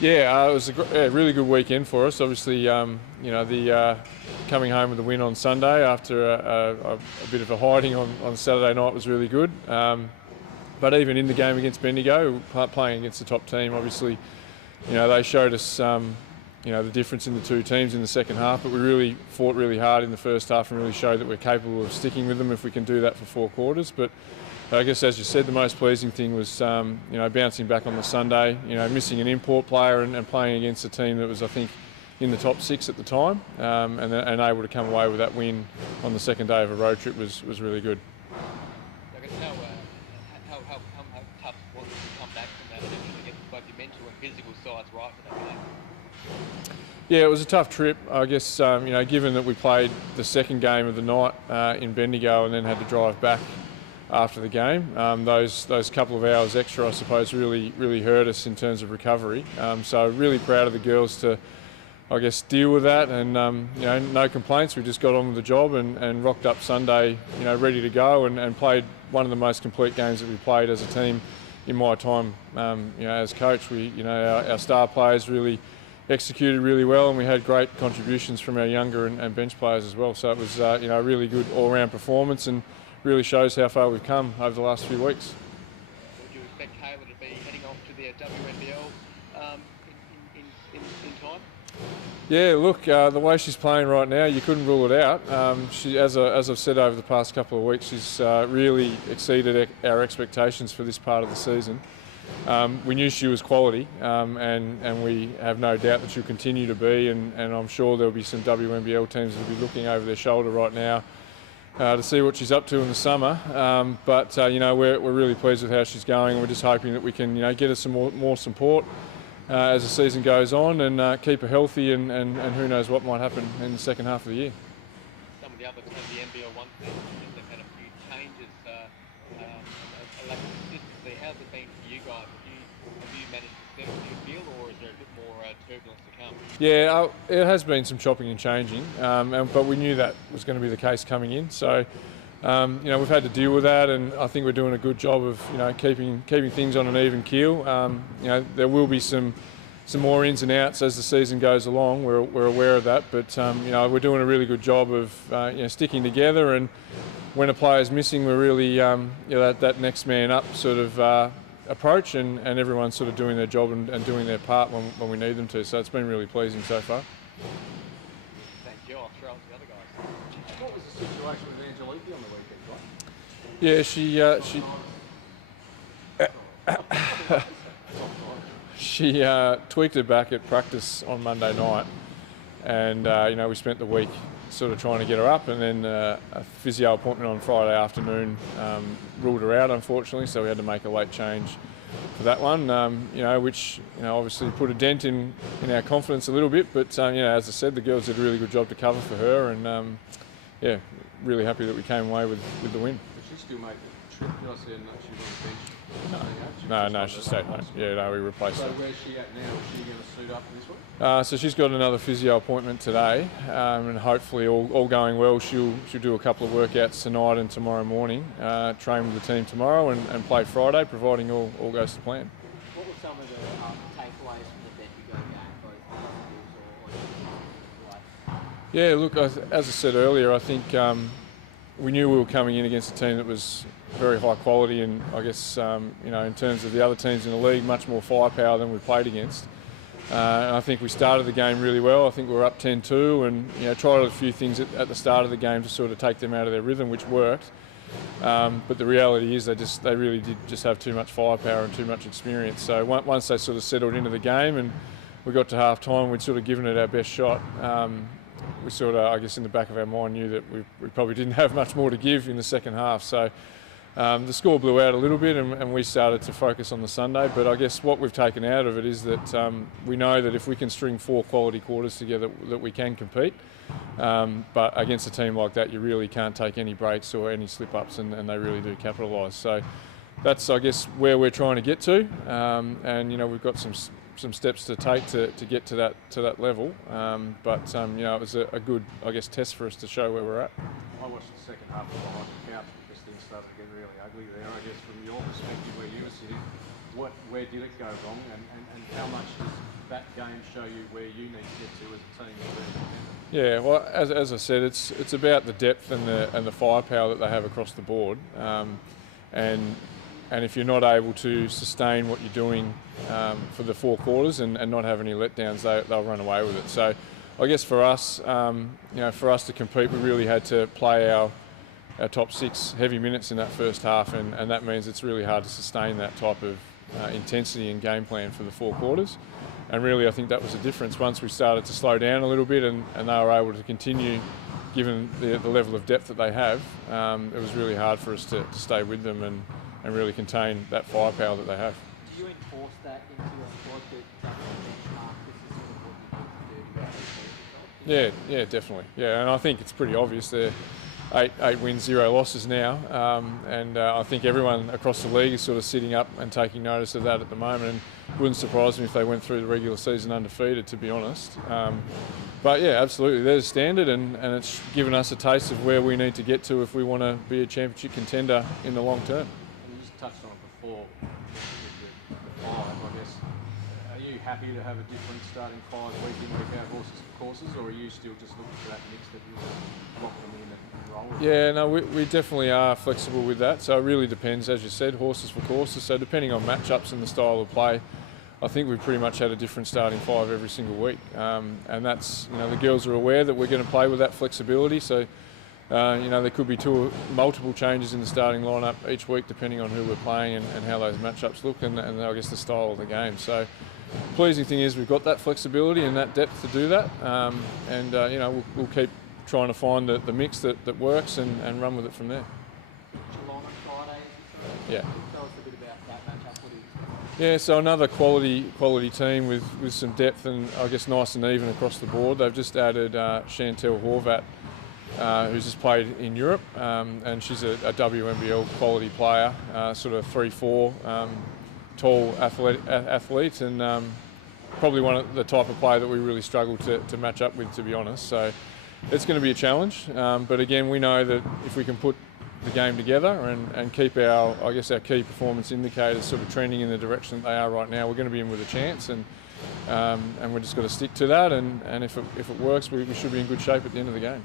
Yeah, it was a really good weekend for us. Obviously, the coming home with the win on Sunday after a bit of a hiding on Saturday night was really good. But even in the game against Bendigo, playing against the top team, obviously, they showed us, the difference in the two teams in the second half. But we really fought really hard in the first half and really showed that we're capable of sticking with them if we can do that for 4 quarters. But I guess, as you said, the most pleasing thing was, bouncing back on the Sunday, missing an import player and playing against a team that was, I think, in the top 6 at the time, and able to come away with that win on the second day of a road trip was really good. How tough was it to come back from that and actually get both your mental and physical sides right for that game? Yeah, it was a tough trip. I guess, given that we played the second game of the night in Bendigo and then had to drive back after the game, those couple of hours extra, I suppose, really hurt us in terms of recovery. So really proud of the girls to, I guess, deal with that, and no complaints. We just got on with the job and rocked up Sunday, ready to go, and played one of the most complete games that we played as a team in my time, as coach. Our star players really executed really well, and we had great contributions from our younger and bench players as well. So it was, a really good all-round performance, and really shows how far we've come over the last few weeks. Would you expect Kayla to be heading off to the WNBL in time? Yeah, look, the way she's playing right now, you couldn't rule it out. She, as I've said over the past couple of weeks, she's really exceeded our expectations for this part of the season. We knew she was quality, and we have no doubt that she'll continue to be, and I'm sure there'll be some WNBL teams that'll be looking over their shoulder right now to see what she's up to in the summer. But we're really pleased with how she's going. We're just hoping that we can get her some more support as the season goes on, and keep her healthy, and who knows what might happen in the second half of the year. Some of the other teams, the NBL1 teams, they've had a few changes, a lack of consistency. How's it been for you guys? Have you managed to settle your feel, or is there a bit more turbulence to come? Yeah, it has been some chopping and changing, but we knew that was going to be the case coming in. So, we've had to deal with that, and I think we're doing a good job of keeping things on an even keel. There will be some more ins and outs as the season goes along. We're aware of that, but we're doing a really good job of sticking together. And when a player's missing, we're really that next man up sort of approach, and everyone's sort of doing their job and doing their part when we need them to. So it's been really pleasing so far. Thank you. I'll throw it to the other guys. What was the situation with Angelique on the weekend, right? Yeah, she tweaked her back at practice on Monday night, and we spent the week sort of trying to get her up, and then a physio appointment on Friday afternoon ruled her out, unfortunately, so we had to make a late change for that one, which obviously put a dent in our confidence a little bit, but as I said, the girls did a really good job to cover for her, and really happy that we came away with the win. Did she still make the trip? Did I see her? No, she was on the bench. No, she stayed home. Yeah, no, we replaced her. So where's she at now? Is she going to suit up for this week? So she's got another physio appointment today, and hopefully all going well, she'll do a couple of workouts tonight and tomorrow morning, train with the team tomorrow and play Friday, providing all goes to plan. What were some of the takeaways from the Bendigo game, both positives or Yeah, look, as I said earlier, I think we knew we were coming in against a team that was very high quality, and I guess in terms of the other teams in the league, much more firepower than we played against. And I think we started the game really well. I think we were up 10-2, and tried a few things at the start of the game to sort of take them out of their rhythm, which worked. But the reality is they really did just have too much firepower and too much experience. So once they sort of settled into the game and we got to half time, we'd sort of given it our best shot. We sort of, I guess, in the back of our mind knew that we probably didn't have much more to give in the second half. So the score blew out a little bit, and we started to focus on the Sunday. But I guess what we've taken out of it is that we know that if we can string 4 quality quarters together, that we can compete. But against a team like that, you really can't take any breaks or any slip-ups, and they really do capitalise. So that's, I guess, where we're trying to get to. And we've got some some steps to take to get to that level. But you know, it was a good, I guess, test for us to show where we're at. I watched the second half of behind the couch because things started to get really ugly there. I guess from your perspective, where you were sitting, where did it go wrong, and how much does that game show you where you need to get to as a team? Yeah, well, as I said, it's about the depth and the firepower that they have across the board, and if you're not able to sustain what you're doing for the 4 quarters and not have any letdowns, they'll run away with it. So, I guess for us, you know, for us to compete, we really had to play our top 6 heavy minutes in that first half, and that means it's really hard to sustain that type of intensity and game plan for the 4 quarters. And really, I think that was the difference. Once we started to slow down a little bit and they were able to continue, given the level of depth that they have, it was really hard for us to stay with them and really contain that firepower that they have. Do you enforce that into your squad, that benchmark, this is sort of what you need to do? Yeah, definitely. Yeah, and I think it's pretty obvious. They're 8 wins, 0 losses now, and I think everyone across the league is sort of sitting up and taking notice of that at the moment. And it wouldn't surprise me if they went through the regular season undefeated, to be honest. But yeah, absolutely, there's a standard, and it's given us a taste of where we need to get to if we want to be a championship contender in the long term. And you just touched on it before, with the 5, I guess. Are you happy to have a different starting 5 week in, week out, horses for courses, or are you still just looking for that mix that you lock them in and roll with? Yeah, no, we definitely are flexible with that. So it really depends, as you said, horses for courses. So depending on matchups and the style of play, I think we've pretty much had a different starting 5 every single week. And that's, you know, the girls are aware that we're going to play with that flexibility. So, you know, there could be multiple changes in the starting lineup each week depending on who we're playing and how those matchups look and I guess the style of the game. So pleasing thing is we've got that flexibility and that depth to do that. You know, we'll keep trying to find the mix that works and run with it from there. Geelong on Friday, Yeah. tell us a bit about that matchup. What do you expect? Yeah, so another quality team with some depth and I guess nice and even across the board. They've just added Chantel Horvat, who's just played in Europe, and she's a WNBL quality player, sort of 3'4", tall athlete, and probably one of the type of player that we really struggle to match up with, to be honest. So it's going to be a challenge, but again, we know that if we can put the game together and keep our key performance indicators sort of trending in the direction that they are right now, we're going to be in with a chance, and we've just got to stick to that, and if it works, we should be in good shape at the end of the game.